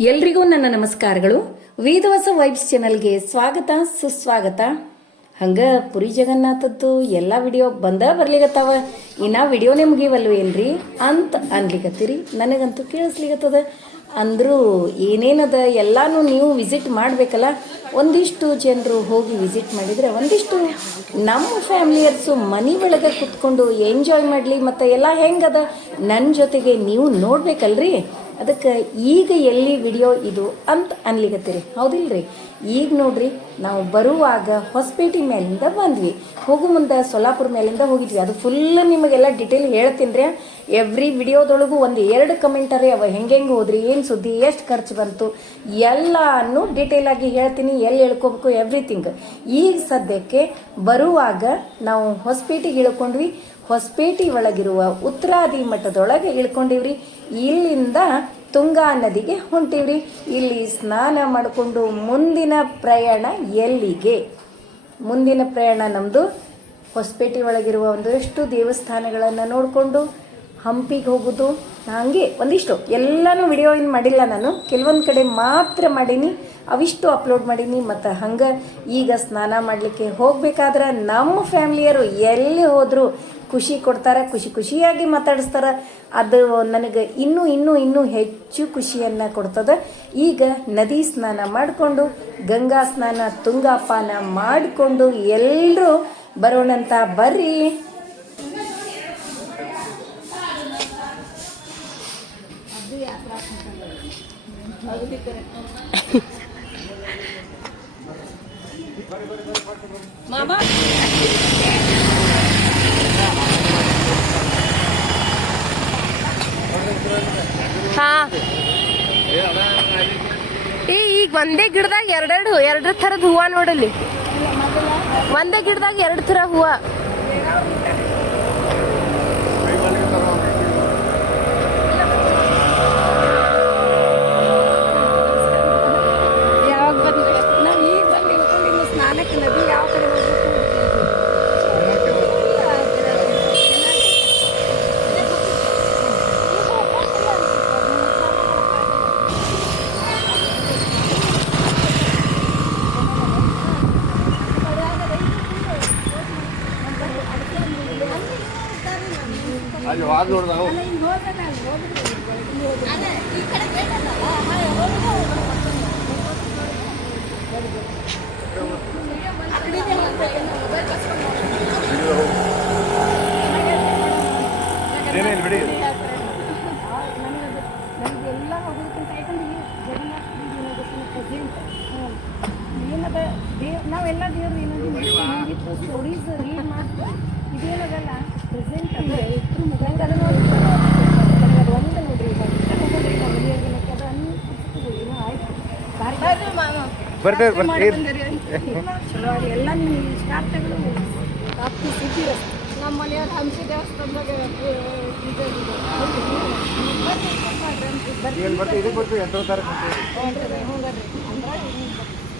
ಎಲ್ರಿಗೂ ನನ್ನ ನಮಸ್ಕಾರಗಳು. ವೇದವಸ ವೈಬ್ಸ್ ಚಾನಲ್ಗೆ ಸ್ವಾಗತ, ಸುಸ್ವಾಗತ. ಹಂಗೆ ಪುರಿ ಜಗನ್ನಾಥದ್ದು ಎಲ್ಲ ವಿಡಿಯೋ ಬಂದ ಬರ್ಲಿಗತ್ತಾವ? ಇನ್ನ ವಿಡಿಯೋನೇ ಮುಗಿವಲ್ವ ಏನ್ರಿ? ಅಂತ ಅನ್ಲಿಕತ್ತೀರಿ. ನನಗಂತೂ ಕೇಳಿಸ್ಲಿಗತ್ತದ ಅಂದರೂ ಏನೇನದ ಎಲ್ಲಾನು ನೀವು ವಿಸಿಟ್ ಮಾಡಬೇಕಲ್ಲ? ಒಂದಿಷ್ಟು ಜನರು ಹೋಗಿ ವಿಸಿಟ್ ಮಾಡಿದರೆ ಒಂದಿಷ್ಟು ನಮ್ಮ ಫ್ಯಾಮಿಲಿಯರ್ಸು ಮನೆ ಒಳಗೆ ಕುತ್ಕೊಂಡು ಎಂಜಾಯ್ ಮಾಡಲಿ ಮತ್ತು ಎಲ್ಲ ಹೆಂಗದ? ನನ್ನ ಜೊತೆಗೆ ನೀವು ನೋಡ್ಬೇಕಲ್ರಿ? ಅದಕ್ಕೆ ಈಗ ಎಲ್ಲಿ ವಿಡಿಯೋ ಇದು ಅಂತ ಅನ್ಲಿಗತ್ತೀರಿ ಹೌದಿಲ್ರಿ? ಈಗ ನೋಡ್ರಿ, ನಾವು ಬರುವಾಗ ಹೊಸಪೇಟೆ ಮೇಲಿಂದ ಬಂದ್ವಿ. ಹೋಗು ಮುಂದೆ ಸೊಲ್ಲಾಪುರ ಮೇಲಿಂದ ಹೋಗಿದ್ವಿ. ಅದು ಫುಲ್ ನಿಮಗೆಲ್ಲ ಡಿಟೇಲ್ ಹೇಳ್ತೀನಿ ಎವ್ರಿ ವಿಡಿಯೋದೊಳಗೂ ಒಂದು ಎರಡು ಕಮೆಂಟರಿ ಅವ. ಹೆಂಗೆ ಹೆಂಗೆ ಹೋದ್ರಿ, ಏನು ಸುದ್ದಿ, ಎಷ್ಟು ಖರ್ಚು ಬಂತು, ಎಲ್ಲಾನು ಆಗಿ ಹೇಳ್ತೀನಿ. ಎಲ್ಲಿ ಹೇಳ್ಕೊಬೇಕು ಎವ್ರಿಥಿಂಗ್ ಈಗ ಸದ್ಯಕ್ಕೆ ಬರುವಾಗ ನಾವು ಹೊಸಪೇಟೆಗೆ ಇಳ್ಕೊಂಡ್ವಿ. ಹೊಸಪೇಟೆ ಒಳಗಿರುವ ಉತ್ತರಾದಿ ಮಠದೊಳಗೆ ಇಳ್ಕೊಂಡಿವ್ರಿ. ಇಲ್ಲಿಂದ ತುಂಗಾ ನದಿಗೆ ಹೊಂಟಿವ್ರಿ. ಇಲ್ಲಿ ಸ್ನಾನ ಮಾಡಿಕೊಂಡು ಮುಂದಿನ ಪ್ರಯಾಣ ಎಲ್ಲಿಗೆ? ಮುಂದಿನ ಪ್ರಯಾಣ ನಮ್ಮದು ಹೊಸಪೇಟೆ ಒಳಗಿರುವ ಒಂದಷ್ಟು ದೇವಸ್ಥಾನಗಳನ್ನು ನೋಡಿಕೊಂಡು ಹಂಪಿಗೆ ಹೋಗೋದು. ಹಾಗೆ ಒಂದಿಷ್ಟು ಎಲ್ಲನೂ ವಿಡಿಯೋ ಏನು ಮಾಡಿಲ್ಲ ನಾನು. ಕೆಲವೊಂದು ಕಡೆ ಮಾತ್ರ ಮಾಡೀನಿ. ಅವಿಷ್ಟು ಅಪ್ಲೋಡ್ ಮಾಡೀನಿ. ಮತ್ತು ಹಂಗೆ ಈಗ ಸ್ನಾನ ಮಾಡಲಿಕ್ಕೆ ಹೋಗಬೇಕಾದ್ರೆ ನಮ್ಮ ಫ್ಯಾಮಿಲಿಯರು ಎಲ್ಲಿ ಹೋದರೂ ಖುಷಿ ಕೊಡ್ತಾರೆ, ಖುಷಿ ಖುಷಿಯಾಗಿ ಮಾತಾಡಿಸ್ತಾರೆ. ಅದು ನನಗೆ ಇನ್ನೂ ಇನ್ನೂ ಇನ್ನೂ ಹೆಚ್ಚು ಖುಷಿಯನ್ನು ಕೊಡ್ತದೆ. ಈಗ ನದಿ ಸ್ನಾನ ಮಾಡಿಕೊಂಡು, ಗಂಗಾ ಸ್ನಾನ, ತುಂಗಾಪಾನ ಮಾಡಿಕೊಂಡು ಎಲ್ಲರೂ ಬರೋಣಂತ ಬರ್ರಿ. ಹಾ. ಏ, ಈಗ ಒಂದೇ ಗಿಡದಾಗ ಎರಡೆರಡು ಎರಡು ಥರದ ಹೂವ ನೋಡಲಿ ಒಂದೇ ಗಿಡದಾಗ ಎರಡು ಥರ ಹೂವ ಯಾವಾಗ ಬಂದ್ರೆ ನಾವು ಈಗ ಬಂದು ಇಳ್ಕೊಂಡು ಸ್ನಾನಕ್ಕೆ ನದಿ ಯಾವ ಕಡೆ ಅಲ್ಲಿ ವಾದ ನೋಡ್ದಾವು ಏನೇನು ಬಿಡಿ ನಮಗೆಲ್ಲ ಹೋಗೋದಕ್ಕಿಂತ ಯಾಕಂದ್ರೆ ಈ ಜಗನ್ನಾಥ ಪ್ರೆಸೆಂಟ್ ಏನದ ದೇವ್ ನಾವೆಲ್ಲ ದೇವ್ರು ಏನಾದ್ರು ಸ್ಟೋರೀಸ್ ರೀಡ್ ಮಾಡ್ತೀವಿ ಇದೇನದಲ್ಲ ಪ್ರೆಸೆಂಟ್ ಅಂದರೆ ಇದ್ರ ಮೊಬೈಲ್ ಅದು ಅದು ಒಂದು ನೋಡ್ರಿ ಹೋಗೋದ್ರಿ ನಾವು ಮನೆಯೊಳಗೆ ಅದು ಅನ್ಸುತ್ತೆ ಏನೋ ಆಯ್ತು ಬರ್ತೇವೆ ಬರ್ತೀವಿ ಚಲೋ ಆಗಿ ಎಲ್ಲ ನಿಮ್ಮ ಮನೆಯವ್ರ ಹಂಪಿ ದೇವಸ್ಥಾನದಾಗ ಏನು ಬರ್ತೀವಿ ಇದಕ್ಕೆ ಬರ್ತೀವಿ ಎಂಟು ತಾರೀಕು ಬರ್ತೀವಿ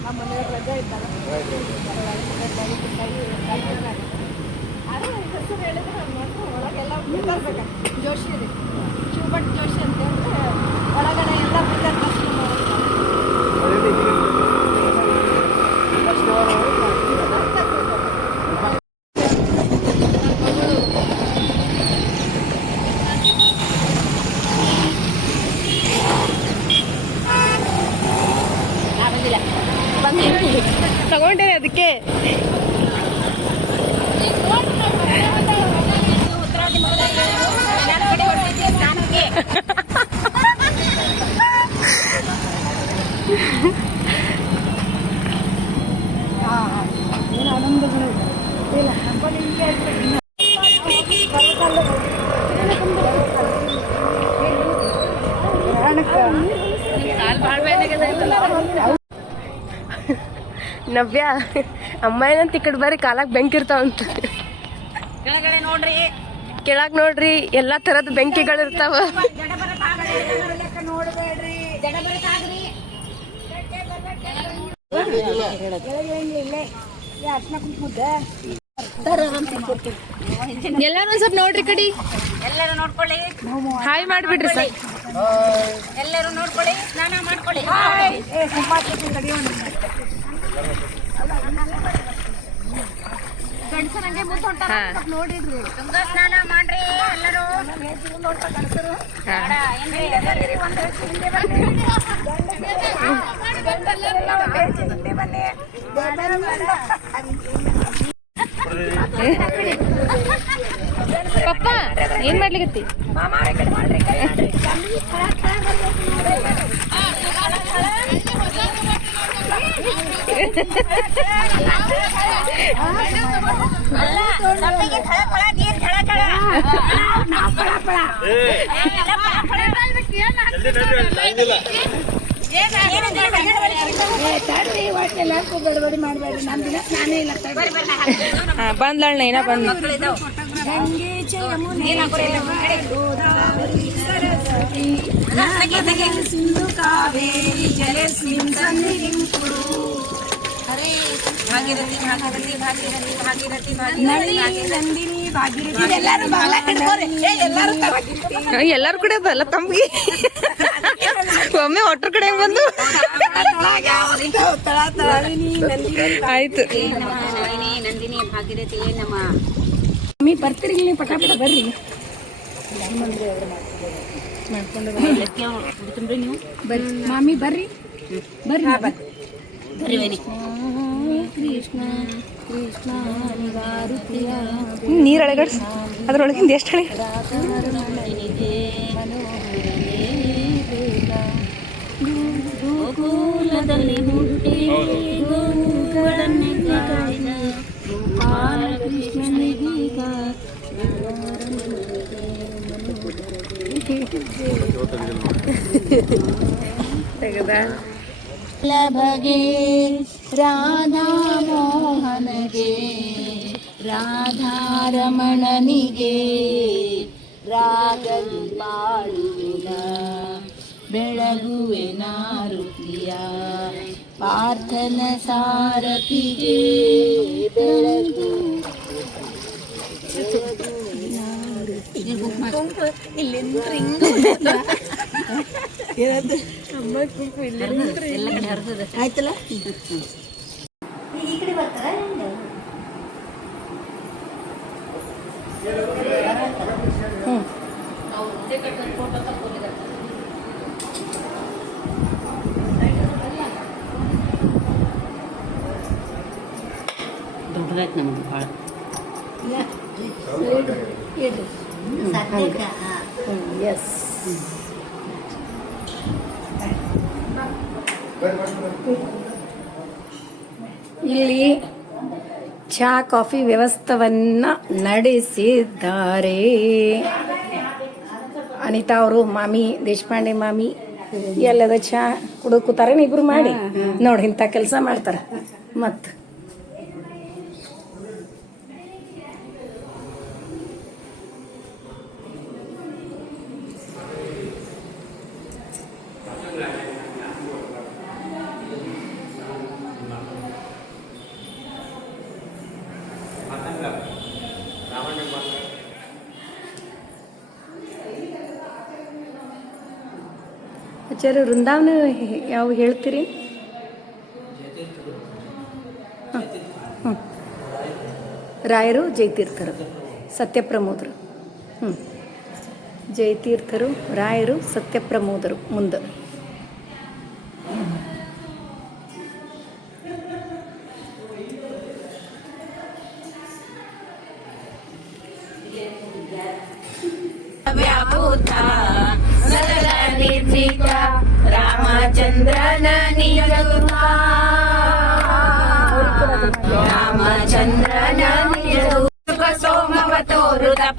ನಮ್ಮ ಮನೆಯವ್ರ ರಜೆ ಇದ್ದಾಗ. ಹೆಸರು ಹೇಳಿದ್ರೆ ಮಾತ್ರ ಒಳಗೆಲ್ಲ ಜೋಶಿ ರೀ ಶಿವಭಟ್ ಜೋಶಿ ಅಂತ ಹೇಳಿದ್ರೆ ಒಳಗಡೆ ಎಲ್ಲ ಬಿಡ್ತಾರೆ ದರ್ಶನ ಮಾಡ್ತಾರೆ ತಗೊಂಡೇನೆ ಅದಕ್ಕೆ ಏನು ಆನಂದಗಳು ಇಲ್ಲ ಹಬ್ಬ ನಿಮಗೆ ನವ್ಯ ಅಮ್ಮ ಏನಂತ ಈ ಕಡೆ ಬರ್ರಿ ಕಾಲಾಗ ಬೆಂಕಿ ಇರ್ತಾವಂತ ಕೆಳಗಡೆ ನೋಡ್ರಿ. ಕೆಳಗ್ ನೋಡ್ರಿ ಎಲ್ಲಾ ತರದ ಬೆಂಕಿಗಳು ಇರ್ತಾವ ಎಲ್ಲಾರು ಒಂದ್ ಸ್ವಲ್ಪ ನೋಡ್ರಿ ಕಡಿ. ಎಲ್ಲಾರು ನೋಡ್ಕೊಳ್ಳಿ ಹಾಯ್ ಮಾಡ್ಬಿಡ್ರಿ ಸರ್. ಎಲ್ಲರೂ ನೋಡ್ಕೊಳ್ಳಿ ಸ್ನಾನ ಮಾಡ್ಕೊಳ್ಳಿ. ನೋಡಿದ್ರಿ. ತುಂಬ ಸ್ನಾನ ಮಾಡ್ರಿ ಎಲ್ಲರೂ. ಬೇಡ, ಏನ್ರಿ, ಎಲ್ಲರೂ ಒಂದ್ ಹೆಜ್ಜೆ ಹಿಂದೆ ಬನ್ನಿ. ಗಂಡಸರೆಲ್ಲ ಒಂದ್ ಹೆಜ್ಜೆ ಹಿಂದೆ ಬನ್ನಿ. ಬೇಡ, ಬೇಡ. ಪಪ್ಪ ಏನ್ ಮಾಡ್ಲಿಕತ್ತಿ ಅಲ್ಲ, ತಪ್ಪಿಗೆ ಥಳ ಥಳ, ನೀರ್ ಥಳ ಥಳ. ನಾವ್ ಫಳ ಫಳ. ಏ, ಎಲ್ಲ ಫಳ ಫಳ. ಏನ್ ಏನಿದೆ, ಗಡ್ಡೆ ಬಡಿ. ಬರ್ರಿ, ಬರ್ರಿ, ಹಾಕ್ತೀನಿ. ಬಂದ್ಲಣ್ಣ ಏನ ಬಂದ್ ನೀನ್ ಹಾಕೋರಿ, ಎಲ್ಲ ಕಡೆ. ಭಾಗೀರಥಿ ಭಾಗೀರಥಿ ಭಾಗೀರಥಿ ಭಾಗೀರಥಿ ಭಾಗೀರಥಿ ಎಲ್ಲರೂ ಬಾಗ್ಲ ಹಿಡ್ಕೋರಿ. ಎಲ್ಲರೂ ತರ- ಎಲ್ಲಾರು ಕಡೆ ಅದಲ್ಲ ತಮ್ಗೆ? ಒಮ್ಮೆ ಒಟ್ರ ಕಡೆ ಬಂದು? ಆಯ್ತು. ನಂದಿನಿ ಭಾಗೀರಥಿ ನಮ್ಮ ಮಮ್ಮಿ ಬರ್ತೀರಿ ನೀವು ಪಟಾಪಟ ಬರ್ರಿ. ಬರ್ರಿ. ಮಾಮಿ ಬರ್ರಿ. ಬರ್ರಿ ಕೃಷ್ಣ ಕೃಷ್ಣ ನೀರ್ ಅಳಗಡ್ಸ್ ಅದ್ರೊಳಗಿಂದ ಎಷ್ಟು ಅಳಗ ಗೋಕುಲದಲ್ಲಿ ಹುಟ್ಟಿ ಗೋವುಗಳನ್ನೇ ಕಾಡಿದ ಗೋಪಾಲ ಕೃಷ್ಣನಿಗೀಗ ಲಭಗೆ ರಾಧಾ ಮೋಹನಗೆ ರಾಧಾರಮಣನಿಗೆ ರಾಗಲಿ ಬಾಳುವಿನ ಬೆಳಗುವೆ ನಾರುತಿಯ ಪಾರ್ಥನ ಸಾರಥಿಗೆ. ಬೆಳಗು ಆಯ್ತಲ್ಲ ದೊಡ್ಡದಾಯ್ತು ನಮಗೆ ಭಾಳ ಎಸ್ ಇಲ್ಲಿ ಚಹಾ ಕಾಫಿ ವ್ಯವಸ್ಥವನ್ನ ನಡೆಸಿದ್ದಾರೆ. ಅನಿತಾ ಅವರು ಮಾಮಿ ದೇಶಪಾಂಡೆ ಮಾಮಿ ಎಲ್ಲದ ಚಹಾ ಕೂತಾರೆ ಇಬ್ರು ಮಾಡಿ. ನೋಡಿ ಇಂಥ ಕೆಲಸ ಮಾಡ್ತಾರೆ. ಮತ್ತು ಆಚಾರ್ಯ ವೃಂದಾವನ ಯಾವ ಹೇಳ್ತೀರಿ? ರಾಯರು ಜಯತೀರ್ಥರು ಸತ್ಯಪ್ರಮೋದರು. ಹ್ಞೂ ಜಯತೀರ್ಥರು ರಾಯರು ಸತ್ಯಪ್ರಮೋದರು ಮುಂದೆ.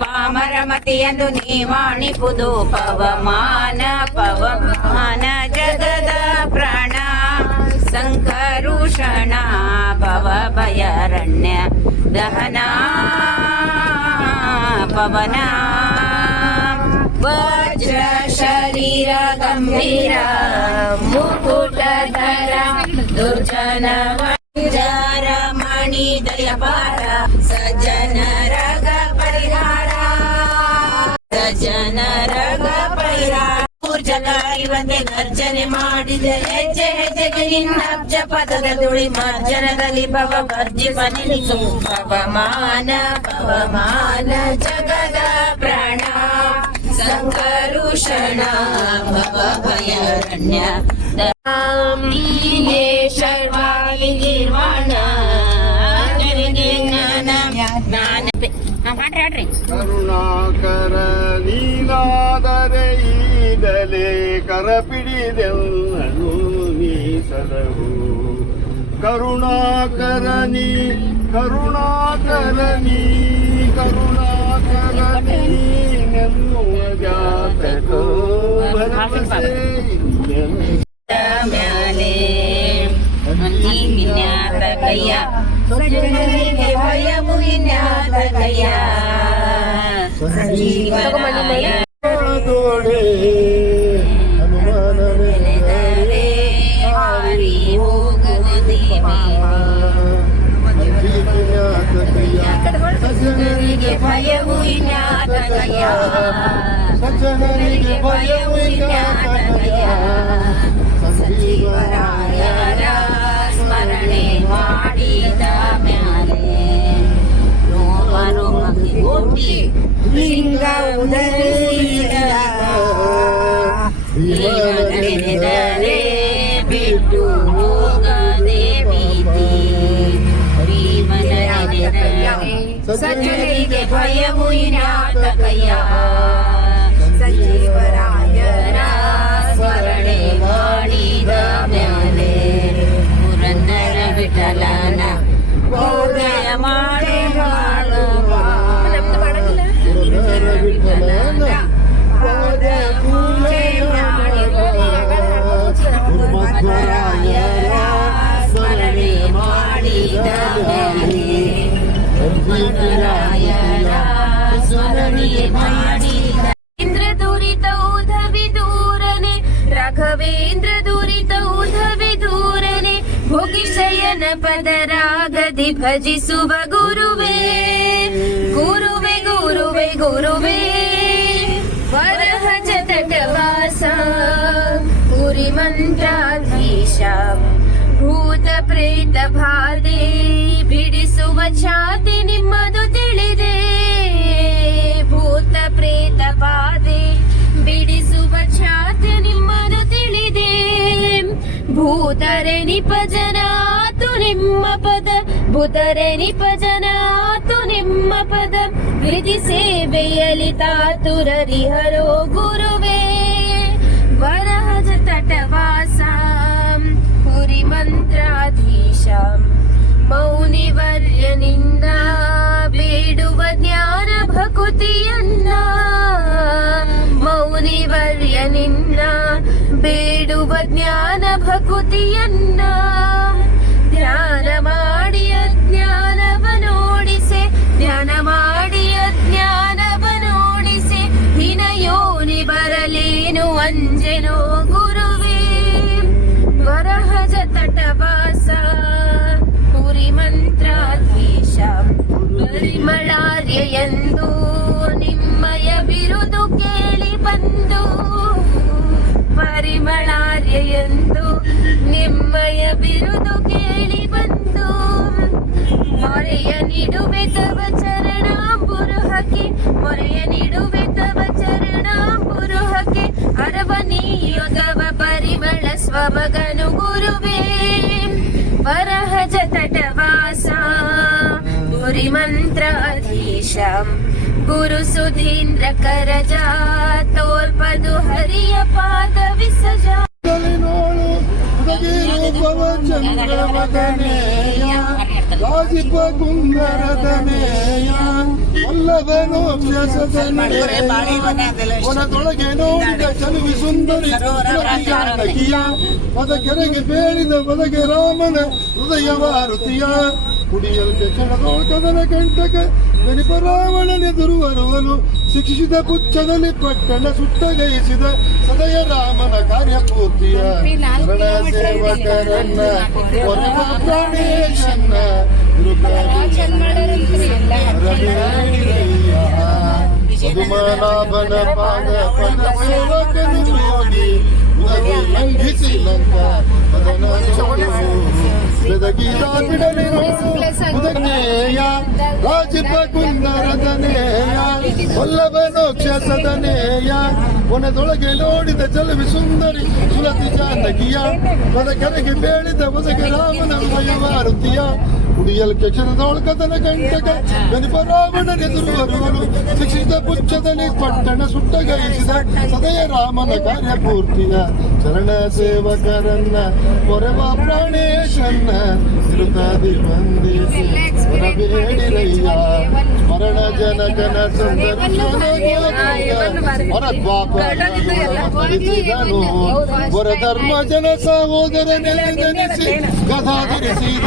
पामरमति यन् दुनीवाणि बुधो पवमान पवमान जगदप्रणा शङ्करुषणा भवभयरण्य दहना पवना वज्रशरीरगम्भीरा मुकुटधरं दुर्जनरमणि दयब सजनर ಗರ್ಜನೆ ಮಾಡಿದೆ. ಹೆಜ್ಜೆ ಹೆಜ್ಜೆಗೆ ನಿನ್ನ ಅಬ್ಜ ಪದದ ದುಳಿ ಮಾರ್ಜನದಲ್ಲಿ ಭವ ಭರ್ಜಿಪ ನಿಲ್ಲಿಸು ಪವಮಾನ ಪವಮಾನ ಜಗದ ಪ್ರಾಣ. ಸಂಕರುಷಣ ಭವ ಭಯರಣ್ಯ ನೀನೇ ಶರ್ವಾಯಿ ನಿರ್ವಾಣ ಜ್ಞಾನ ಮಾಡ್ರಿ ಕರುಣಾಕರ ನೀನಾದರೆ ಈಗಲೇ ಕರಪಿಡಿದೆಲ್ಲನು ನೀಸಲವು ಕರುಣಾಕರ ನೀ ಕರುಣಾಕರ ನೀ ಕರುಣಾಕರ ನೀನೆನ್ನುವ ಜಾತಕೋ ಭರವಸೆ ಇನ್ನೆಲ್ಲ ಮ್ಯಾಲೆ ಇನ್ಯಾತ ಕೈಯ ಜನರಿಗೆ ಭಯವು ಇನ್ಯಾತ ಕೈಯ ಸಂಜೀವನಾಯ ತೋಡೆ ಹನುಮಾನನೇ ಹಾರಿ ಹೋಗದು ದೇವಿ ಜನರಿಗೆ ಭಯವು ಸಜ್ಜನರಿಗೆ ಭಯವು ಸಂಜೀವರಾಯರ ಸ್ಮರಣೆ ಮಾಡಿದ ಮ್ಯಾಲೆ. ನೋವರು ಮಗಿಗೂಡಿ ಲಿಂಗ ಉದರಿಸಿದ ಭೀಮನೆನೆದರೆ ಬಿಟ್ಟು ಹೋಗದೆ ಭೀತಿ ಭೀಮನೆನೆದರೆ ಸಜ್ಜನಿಗೆ ಭಯವು ಇನಾತಕಯ್ಯ ಸಂಜೀವರಾಯರ ಸ್ಮರಣೆ ಮಾಡಿದ ಮ್ಯಾಲೆ ಪುರಂದರ ವಿಠಲನ ಪೂಜೆಯ ಮಾಡಿ दुरितौ धवि दूरने राघवेन्द्र दुरितौ धवि दूरने भजि सुभ गुरुवे गुरुवे गुरुवे गुरुवे वरह जट वासा गुरिमन्त्रा भूत प्रेत भारे ಬಿಡಿಸುವ ಛಾತಿ ನಿಮ್ಮದು ತಿಳಿದೆ. ಭೂತ ಪ್ರೇತ ಬಾಧೆ ಬಿಡಿಸುವ ಛಾತಿ ನಿಮ್ಮದು ತಿಳಿದೆ. ಭೂತರೆ ನಿಪಜನಾತು ನಿಮ್ಮ ಪದ, ಭೂತರೆ ನಿಪಜನಾತು ನಿಮ್ಮ ಪದ. ವಿಧಿ ಸೇವೆಯಲ್ಲಿ ತಾತುರರಿಹರೋ ಗುರುವೇ. ಮೌನಿವರ್ಯನಿಂದ ಬೇಡುವ ಜ್ಞಾನ ಭಕುತಿಯನ್ನ. ಮೌನಿವರ್ಯನಿಂದ ಬೇಡುವ ಜ್ಞಾನ ಭಕುತಿಯನ್ನ. ಎಂದು ನಿಮ್ಮಯ ಬಿರುದು ಕೇಳಿ ಬಂದು ಮೊರೆಯ ನಿಡುವೆ ತವ ಚರಣಾಂಬುರುಹಕ್ಕೆ ಮೊರೆಯ ನಿಡುವೆ ತವ ಚರಣಾಂಬುರುಹಕ್ಕೆ ಅರವನೀಯೊದವ ಪರಿಮಳ ಸ್ವಮಗನು ಗುರುವೇ ವರಹಜ ತಟವಾಸ ಪುರಿ ಮಂತ್ರಾಧೀಶ ಗುರು ಸುಧೀಂದ್ರ ಕರಜ ತೋಲ್ಪದು ಹರಿಯ ಪಾದ ವಿಸಜ ನೋಡು ರಾಜಿಪ ಕುಂದರದನೇಯ ವಲ್ಲಭನು ಒನದೊಳಗೆ ನೋಡಿದ ಚಲುವಿ ಸುಂದರಿ ಪದ ಕೆರೆಗೆ ಬೇಡಿದ ಬದಗೆ ರಾಮನ ಹೃದಯ ಮಾರುತಿಯ ಕುಡಿಯಲು ಕ್ಷಣದೊಳಕದನ ಕಂಟಕ ಶಿಕ್ಷಿಸಿದ ಪುಚ್ಛದಲ್ಲಿ ಪಟ್ಟಣ ಸುಟ್ಟಗೈಸಿದ ಸದಯ ರಾಮನ ಕಾರ್ಯಪೂರ್ತಿಯ ಶರಣ ಸೇವಕರನ್ನ ಪ್ರಾಣೇಶನ್ನ ಮಧುಮನಾಭನ ಪಾದ ಪದ ಸೇವಕನು ಹೋಗಿ. ಲಂಘಿಸಿ ಲಂಕಾ. ಬೆದಗಿದ ಬಿಡಲಿರು ಉದನೇಯ ರಾಜಪ ಕುಂದರದನೇಯ ವಲ್ಲಭನೋಕ್ಷ ಸದನೇಯ ವನದೊಳಗೆ ನೋಡಿದ ಚಲವಿ ಸುಂದರಿ ಸುಲತಿ ಜಾನಕಿಯ ಪದ ಕೆರೆಗೆ ಬೇಡಿದ ಒದಗೆ ರಾಮನ ವಯವಾರುತಿಯ ಕುಡಿಯಲ್ಕೆ ಕ್ಷಣದೊಳಗದನ ಕಂಟಕ ಗಣಿಪ ರಾವಣನೆದುರು ಬರುವನು ಶಿಕ್ಷಿತ ಪುಚ್ಛದಲ್ಲಿ ಪಟ್ಟಣ ಸುಟ್ಟಗೈಸಿದ ಸದಯ ರಾಮನ ಕಾರ್ಯಪೂರ್ತಿಯ ಚರಣ ಸೇವಕರನ್ನ ಮೊರೆವ ಪ್ರಾಣೇಶನ್ನ ತಿರುತಾದಿ ವಂದಿಸಿ ಹೊರಬೇಡಿರಯ್ಯ. ಸ್ಮರಣ ಜನಕನ ಸಂದರ್ಶನನು ವರಧರ್ಮ ಜನ ಸಹೋದರ ನೆನೆಸಿ ಗದಾಧರಿಸಿದ.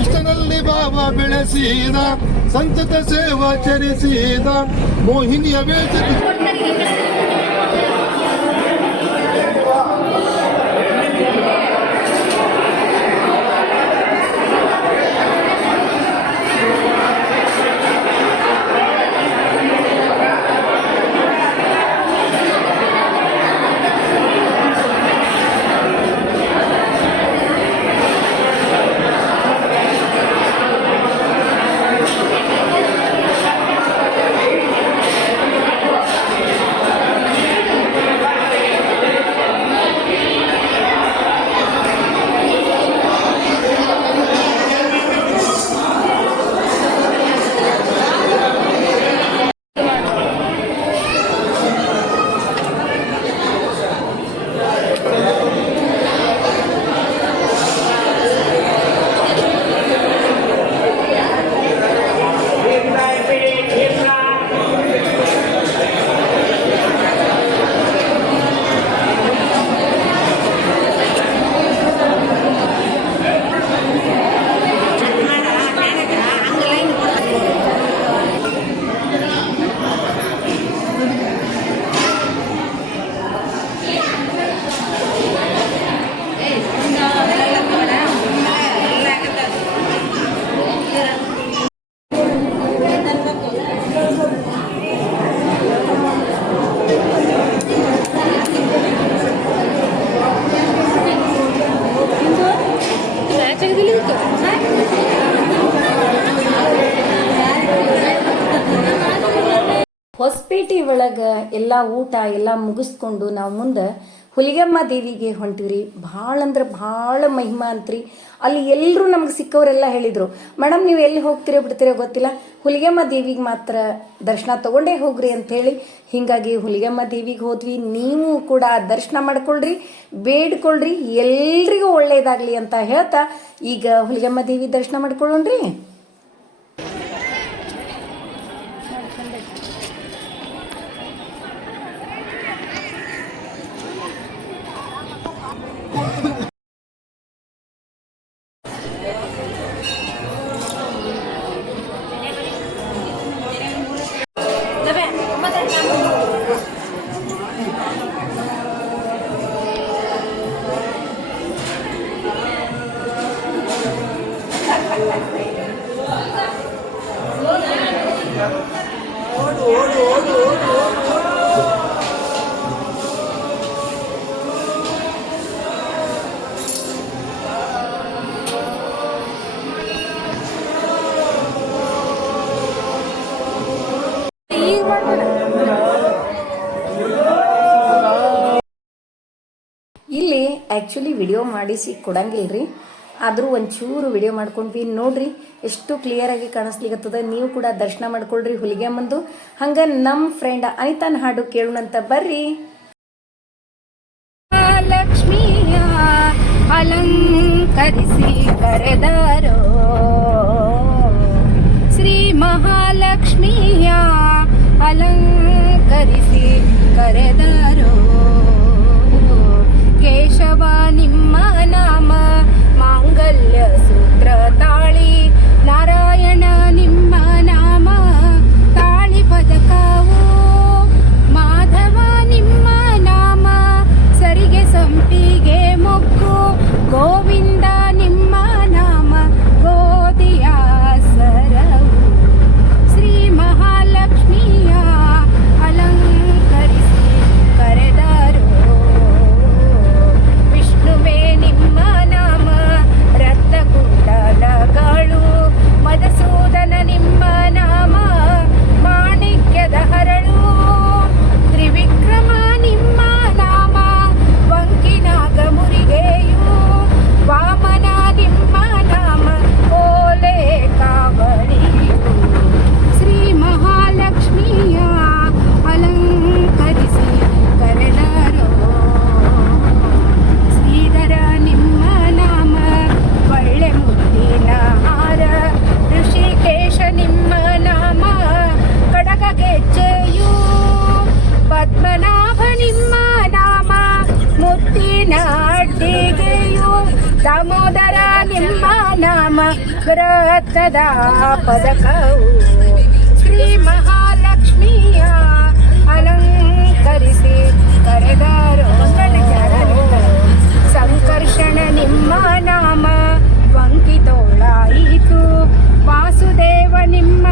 ಇಷ್ಟನಲ್ಲಿ ಭಾವ ಬೆಳೆಸಿದ. ಸಂತತ ಸೇವಾ ಚರಿಸಿದ. ಮೋಹಿನಿಯ ವೇಚರಿ ಊಟ ಎಲ್ಲ ಮುಗಿಸ್ಕೊಂಡು ನಾವು ಮುಂದೆ ಹುಲಿಗೆಮ್ಮ ದೇವಿಗೆ ಹೊಂಟಿವ್ರಿ. ಭಾಳ ಅಂದ್ರೆ ಭಾಳ ಮಹಿಮಾ ಅಂತ್ರಿ. ಅಲ್ಲಿ ಎಲ್ಲರೂ ನಮ್ಗೆ ಸಿಕ್ಕವರೆಲ್ಲ ಹೇಳಿದ್ರು ಮೇಡಮ್ ನೀವು ಎಲ್ಲಿ ಹೋಗ್ತೀರೋ ಬಿಡ್ತೀರೋ ಗೊತ್ತಿಲ್ಲ. ಹುಲಿಗೆಮ್ಮ ದೇವಿಗೆ ಮಾತ್ರ ದರ್ಶನ ತಗೊಂಡೇ ಹೋಗ್ರಿ ಹೇಳಿ ಹಿಂಗಾಗಿ ಹುಲಿಗೆಮ್ಮ ದೇವಿಗೆ ಹೋದ್ವಿ. ನೀವು ಕೂಡ ದರ್ಶನ ಮಾಡ್ಕೊಳ್ರಿ, ಬೇಡ್ಕೊಳ್ರಿ, ಎಲ್ರಿಗೂ ಒಳ್ಳೇದಾಗ್ಲಿ ಅಂತ ಹೇಳ್ತಾ ಈಗ ಹುಲಿಗೆಮ್ಮ ದೇವಿ ದರ್ಶನ ಮಾಡ್ಕೊಳ್ಳೋಣ್ರಿ. ಆ್ಯಕ್ಚುಲಿ ವಿಡಿಯೋ ಮಾಡಿಸಿ ರೀ ಆದರೂ ಒಂಚೂರು ವಿಡಿಯೋ ಮಾಡ್ಕೊಂಡ್ವಿ. ನೋಡ್ರಿ, ಎಷ್ಟು ಕ್ಲಿಯರಾಗಿ ಕಾಣಿಸ್ಲಿಕ್ಕತ್ತದ ನೀವು ಕೂಡ ದರ್ಶನ ಮಾಡ್ಕೊಳ್ರಿ ಹುಲಿಗೆ ಮುಂದು ಹಂಗೆ ನಮ್ಮ ಫ್ರೆಂಡ್ ಅನಿತಾನ್ ಹಾಡು ಕೇಳೋಣಂತ ಬರ್ರಿ. ಲಕ್ಷ್ಮಿಯ ಅಲಂಕರಿಸಿ ಕರೆದರೋ ಶ್ರೀ ಮಹಾಲಕ್ಷ್ಮಿಯ ಅಲಂಕರಿಸಿ ಕರೆದರೋ ಕೇಶವ ನಿಮ್ಮ ದಾಮೋದರ ನಿಮ್ಮ ನಾಮ ಬೃಹತ್ತದ ಪದಕವು. ಶ್ರೀ ಮಹಾಲಕ್ಷ್ಮಿಯ ಅಲಂಕರಿಸಿ ಕರೆದಾರು ಸಂಕರ್ಷಣ ನಿಮ್ಮ ನಾಮ, ವಂಕಿತೋಳಾಯಿತು. ವಾಸುದೇವ ನಿಮ್ಮ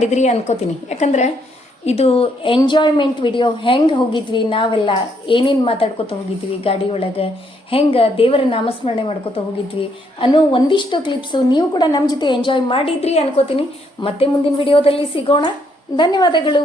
ಮಾಡಿದ್ರಿ ಅನ್ಕೋತೀನಿ. ಯಾಕಂದ್ರೆ ಇದು ಎಂಜಾಯ್ಮೆಂಟ್ ವಿಡಿಯೋ ಹೆಂಗೆ ಹೋಗಿದ್ವಿ, ನಾವೆಲ್ಲ ಏನೇನು ಮಾತಾಡ್ಕೊತ ಹೋಗಿದ್ವಿ ಗಾಡಿ ಒಳಗೆ, ಹೆಂಗೆ ದೇವರ ನಾಮಸ್ಮರಣೆ ಮಾಡ್ಕೊತ ಹೋಗಿದ್ವಿ ಅನ್ನೋ ಒಂದಿಷ್ಟು ಕ್ಲಿಪ್ಸು ನೀವು ಕೂಡ ನಮ್ಮ ಜೊತೆ ಎಂಜಾಯ್ ಮಾಡಿದ್ರಿ ಅನ್ಕೋತೀನಿ. ಮತ್ತೆ ಮುಂದಿನ ವಿಡಿಯೋದಲ್ಲಿ ಸಿಗೋಣ. ಧನ್ಯವಾದಗಳು.